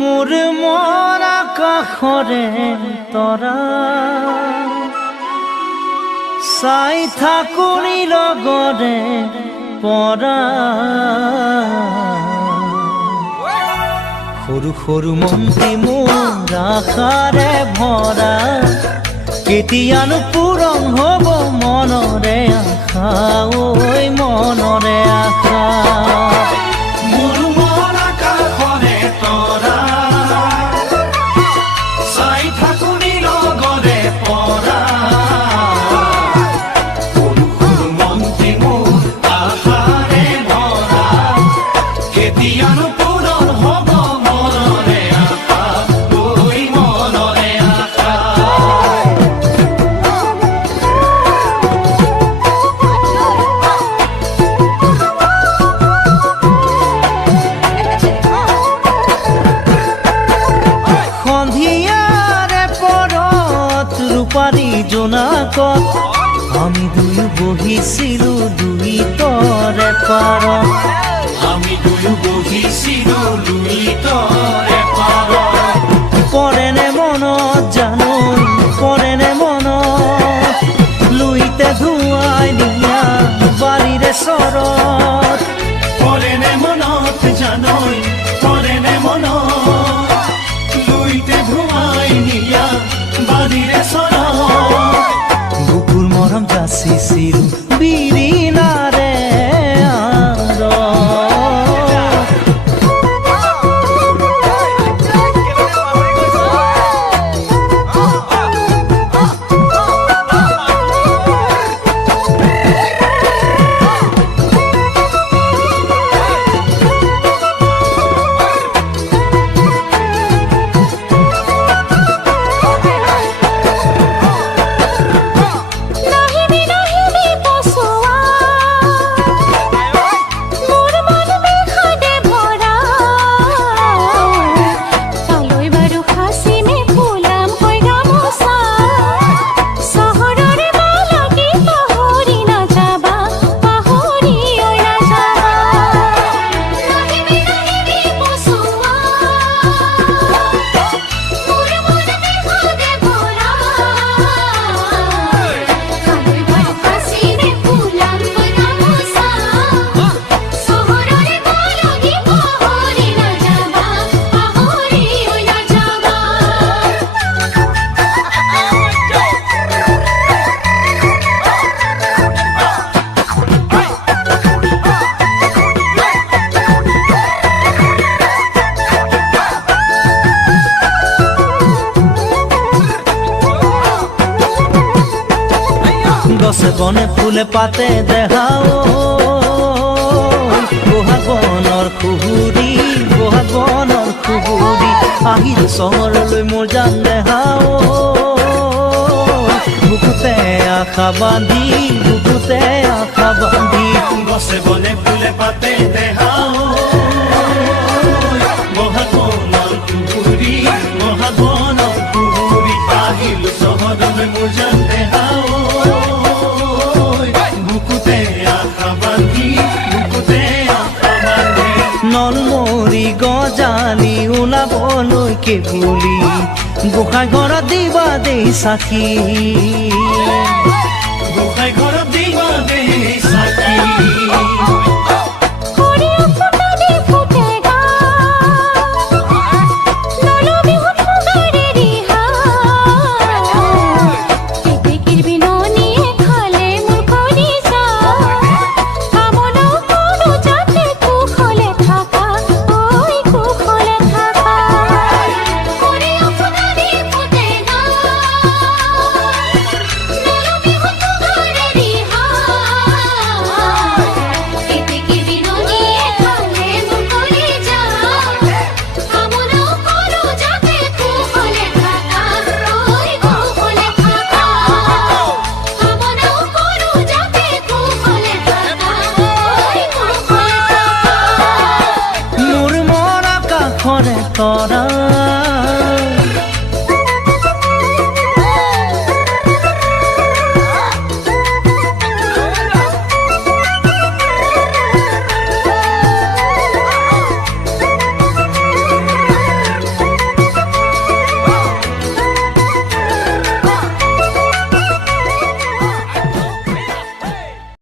মোৰ মন আকাশৰে তৰা চাই থাকোঁ লগৰে পৰা সৰু সৰু মন্ত্ৰী মোৰ আশাৰে ভৰা কেতিয়ানো পূৰণ হ'ব মনৰে আশা ঐ মনৰে আশা মোৰ মন আকাশৰে তৰা চাই থাকোঁ লগৰে পৰা সৰু সৰু মন্ত্ৰী মোৰ আশাৰে ভৰা কেতিয়ানো পূৰণ হ'ব মনৰে আশা ঐ মনৰে আশা সন্ধিয়াৰে পৰত ৰূপালী জোনাকত আমি দুয়ো বহিছিলোঁ দুইতৰে পাৰত আমি দুয়ো বহিছিলোঁ দুইতৰে পাৰত পৰেনে মনত জানো পৰেনে মনত লুইতে ধুৱাই নিয়া বাৰীৰে চৰত পৰেনে মনত জানৈ পৰেনে মনত লুইতে ধুৱাই নিয়া বাৰীৰে চৰত বুকুৰ মৰম যাচিছিলোঁ বিৰিণাৰে আঁৰত গছে বনে ফুলে পাতে দেখাও বহাগ বনৰ খুহুৰি বহাগ বনৰ খুহুৰি আহিল চহৰলৈ মোৰ জান দেখাও বুকুতে আশা বান্ধি বুকুতে আশা বান্ধি গছে বনে ফুলে পাতে দেখাও বহাগ বনৰ খুহুৰি বহাগ বনৰ খুহুৰি আহিল চহৰলৈ মোৰ জান দেখাও নলমৰি গজালি ওলাবলৈকে বুলি গোসাঁই ঘৰত দিবা দেই চাকি গোসাঁই ঘৰত দিবা দেই চাকি তৰা